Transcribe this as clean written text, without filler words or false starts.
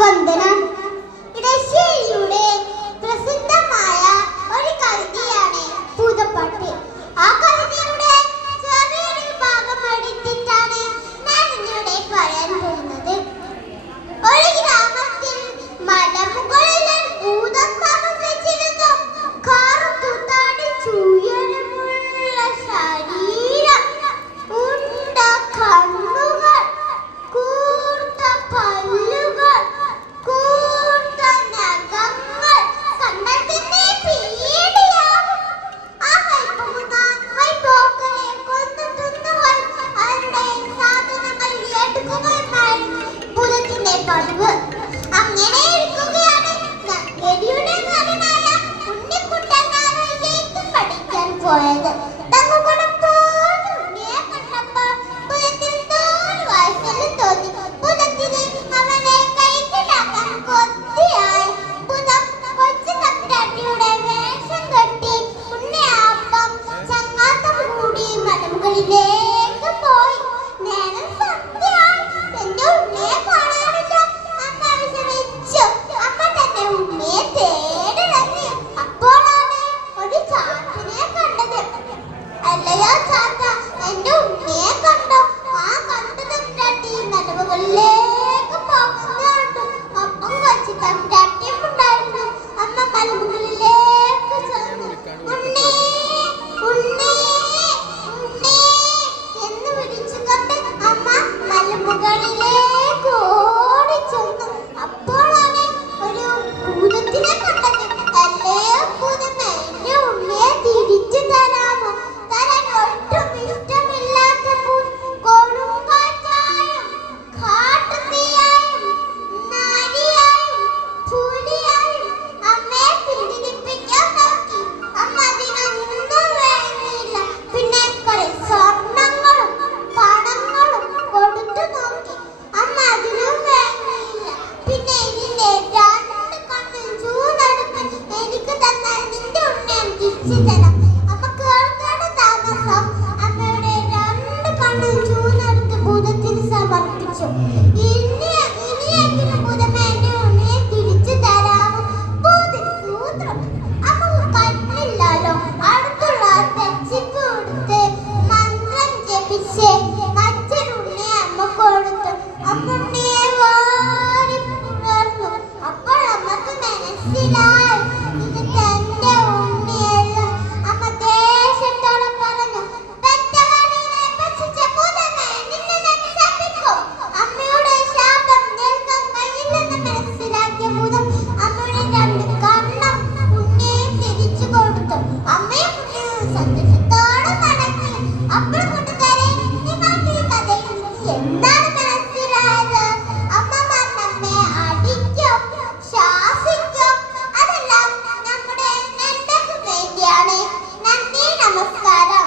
വന്ദന ഇടശ്ശേരിയുടെ പ്രസിദ്ധമായ ഒരു കവിതയാണ് പൂതപ്പാട്ട്. ആ കവിതയുടെ ചെറിയൊരു ഭാഗം എടുത്തിട്ടാണ് ഞാൻ ഇന്നിവിടെ പറയാൻ പോകുന്നത്. ഒരു ഗ്രാമത്തിൽ മലമുകളിൽ ഒരു ഭൂതം താമസിച്ചിരുന്നു. കറുത്തു തടിച്ചുയരമുള്ള ശരീരം, ഉണ്ട കണ്ണുകൾ, കൂർത്ത പല്ലുകൾ, കൂർത്ത നഖങ്ങൾ കണ്ടാൽ തന്നെ പേടിയാവും. ആ വൈപോക്കരെ കൊന്നു തിന്നുവാൻ അവരുടെ സാധനങ്ങൾ എടുക്കുകയെന്നായിരുന്നു ഭൂതത്തിന്റെ പതിവ്. അങ്ങനെ ഇരിക്കുകയാണ് നങ്കേരിയുടെ മകനായ ഉണ്ണിക്കുട്ടൻ ആരോഗ്യത്തിൽ പഠിക്കാൻ പോയത്. തങ്ങുകുടം പോലും ഉണ്ണിയെ കണ്ടപ്പോൾ ഭൂതത്തിന് തോന്നി വാത്സല്യം തോന്നി. ഭൂതത്തിന് അവനെ കൈക്കലാക്കാൻ കൊതിയായി. ഭൂതം കൊച്ചു തമ്പുരാട്ടിയുടെ വേഷം കെട്ടി ഉണ്ണിയാപ്പം ചങ്ങാത്തം കൂടി മലമുകളിലേക്ക് പോയി. നേരം സന്ധ്യയായി. എന്റെ ഉണ്ണിയെ കാണാനില്ല. അമ്മ വിഷമിച്ചു. അമ്മ തന്നെ ഉണ്ണിയെ തേടിറങ്ങി. അപ്പോഴാണ് ഒരു ചാത്തനെ കണ്ടത്. അല്ലയോ ചാത്ത, എന്റെ ഉണ്ണിയെ കണ്ടോ? ആ കണ്ടു തമ്പുരാട്ടി മലമുകളിലേക്ക് പോകുന്നത് കണ്ടു. ഒപ്പം കൊച്ചു തമ്പുരാട്ടിയും ഉണ്ടായിരുന്നു. അമ്മ മലമുകളിലേക്ക് ചെന്നു. ഉണ്ണി, ഉണ്ണി, ഉണ്ണി എന്ന് വിളിച്ചുകൊണ്ട് അമ്മ മലമുകളിലേക്ക് ഓടിച്ചെന്നു. അപ്പോഴാണ് ഒരു ഭൂതത്തിനെ കണ്ടത്. അല്ലയോ ഭൂതമേ, എന്റെ ഉണ്ണിയെ തിരിച്ചു തരാമോ? തരാൻ ഒട്ടും ഇഷ്ടമില്ലാത്ത കൊടുങ്കാറ്റായും കാട്ടുതീയായും നരിയായും പുലിയായും അമ്മയെ പീഡിപ്പിക്കാൻ നോക്കി. അമ്മ അതിനൊന്നും വേണ്ടിയില്ല. പിന്നെ കുറെ സ്വർണങ്ങളും പണങ്ങളും കൊടുത്തു നോക്കി. അമ്മ അതിനും വേണ്ടിയില്ല. പിന്നെ ഇതിന്റെ രണ്ട് കണ്ണും ചൂടെടുത്ത് എനിക്ക് തന്നാൽ നിന്റെ ഉണ്ണിയെ തിരിച്ചു തരാം. അമ്മ കേൾക്കാതെ താമസം അമ്മയുടെ രണ്ട് കണ്ണും ചൂടെടുത്ത് ഭൂതത്തിന് സമർപ്പിച്ചു. ഇനിയെങ്കിലും ഭൂതമേ, എന്റെ ഉണ്ണിയെ തിരിച്ചു തരാമോ? ഭൂതന് സൂത്രം. അമ്മ കണ്ണില്ലല്ലോ. അടുത്തുള്ള തെച്ചിപ്പ് കൊടുത്ത് മന്ത്രം ജപിച്ച് മറ്റൊരുണ്ണിയെ അമ്മ കൊടുത്തു. അമ്മ ഉണ്ണിയെ വാരി പുണർന്നു. അപ്പോൾ അമ്മക്ക് മനസ്സിലായി ഇത് തന്റെ ഉണ്ണിയല്ല. അമ്മ ദേഷ്യത്തോടെ പറഞ്ഞു, പെറ്റവനെ ഭക്ഷിച്ച ഭൂതമേ, നിന്നെ ഞാൻ ശപിക്കും. അമ്മയുടെ ശാപം നിൽക്കാൻ കഴിയില്ലെന്ന് മനസ്സിലാക്കിയ ഭൂതം അമ്മയുടെ രണ്ട് കണ്ണും ഉണ്ണിയെ തിരിച്ചു കൊടുത്തു. അമ്മയും ഉണ്ണിയും സന്തോഷത്തോടെ നടക്കി. അപ്പോൾ കൂട്ടുകാരെ, നിങ്ങൾക്ക് ഈ കഥയിൽ എന്താണ് മനസ്സിലായത്? അമ്മമാർ നമ്മെ അടിക്കും, ശാസിക്കും. അതെല്ലാം നമ്മുടെ നന്മയ്ക്ക് വേണ്ടിയാണ്. നന്ദി, നമസ്കാരം.